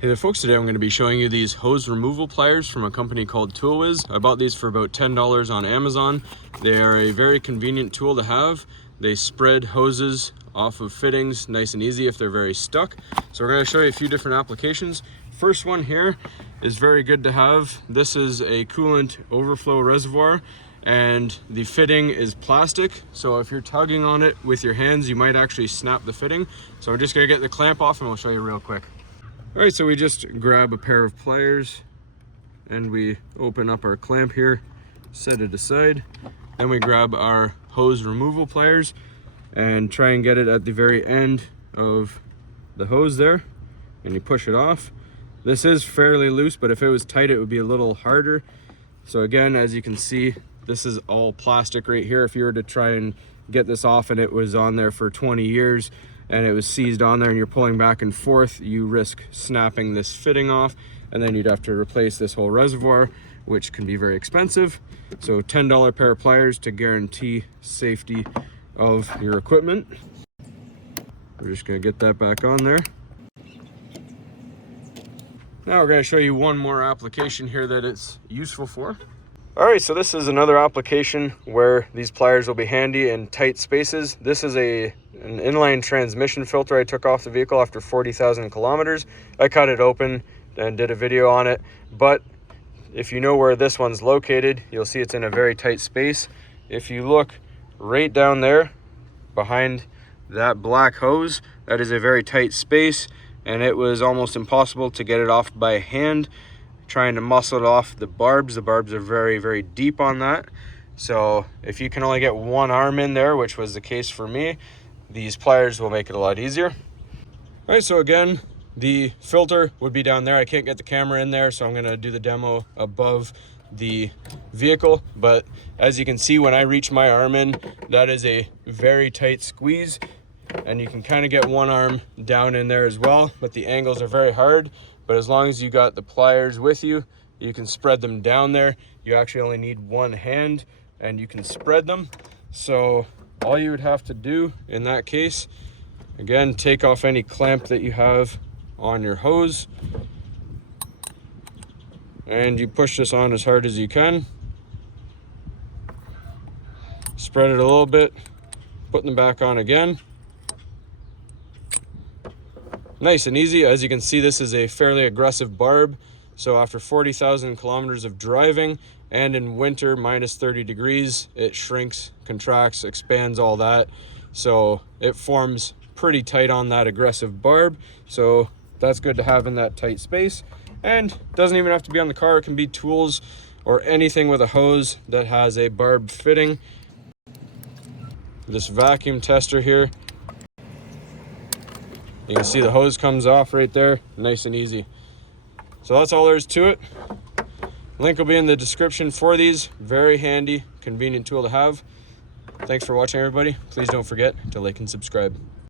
Hey there folks, today I'm going to be showing you these hose removal pliers from a company called ToolWhiz. I bought these for about $10 on Amazon. They are a very convenient tool to have. They spread hoses off of fittings nice and easy if they're very stuck. So we're going to show you a few different applications. First one here is very good to have. This is a coolant overflow reservoir and the fitting is plastic. So if you're tugging on it with your hands, you might actually snap the fitting. So we're just going to get the clamp off and we'll show you real quick. All right, so we just grab a pair of pliers and we open up our clamp here, set it aside. Then we grab our hose removal pliers and try and get it at the very end of the hose there, and you push it off. This is fairly loose, but if it was tight, it would be a little harder. So again, as you can see, this is all plastic right here. If you were to try and get this off and it was on there for 20 years, and it was seized on there and you're pulling back and forth, you risk snapping this fitting off, and then you'd have to replace this whole reservoir, which can be very expensive. So $10 pair of pliers to guarantee safety of your equipment. We're just gonna get that back on there. Now we're gonna show you one more application here that it's useful for. All right, so this is another application where these pliers will be handy in tight spaces. This is an inline transmission filter I took off the vehicle after 40,000 kilometers. I cut it open and did a video on it, but if you know where this one's located, you'll see it's in a very tight space. If you look right down there behind that black hose, that is a very tight space, and it was almost impossible to get it off by hand. Trying to muscle it off the barbs are very, very deep on that. So if you can only get one arm in there, which was the case for me, these pliers will make it a lot easier. All right, so again, the filter would be down there. I can't get the camera in there, so I'm gonna do the demo above the vehicle. But as you can see, when I reach my arm in, that is a very tight squeeze, and you can kind of get one arm down in there as well, but the angles are very hard. But as long as you got the pliers with you, you can spread them down there. You actually only need one hand and you can spread them. So all you would have to do in that case, again, take off any clamp that you have on your hose, and you push this on as hard as you can. Spread it a little bit, put them back on again. Nice and easy. As you can see, this is a fairly aggressive barb. So after 40,000 kilometers of driving, and in winter, minus 30 degrees, it shrinks, contracts, expands, all that. So it forms pretty tight on that aggressive barb. So that's good to have in that tight space. And doesn't even have to be on the car. It can be tools or anything with a hose that has a barb fitting. This vacuum tester here, you can see the hose comes off right there, nice and easy. So that's all there is to it. Link will be in the description for these. Very handy, convenient tool to have. Thanks for watching, everybody. Please don't forget to like and subscribe.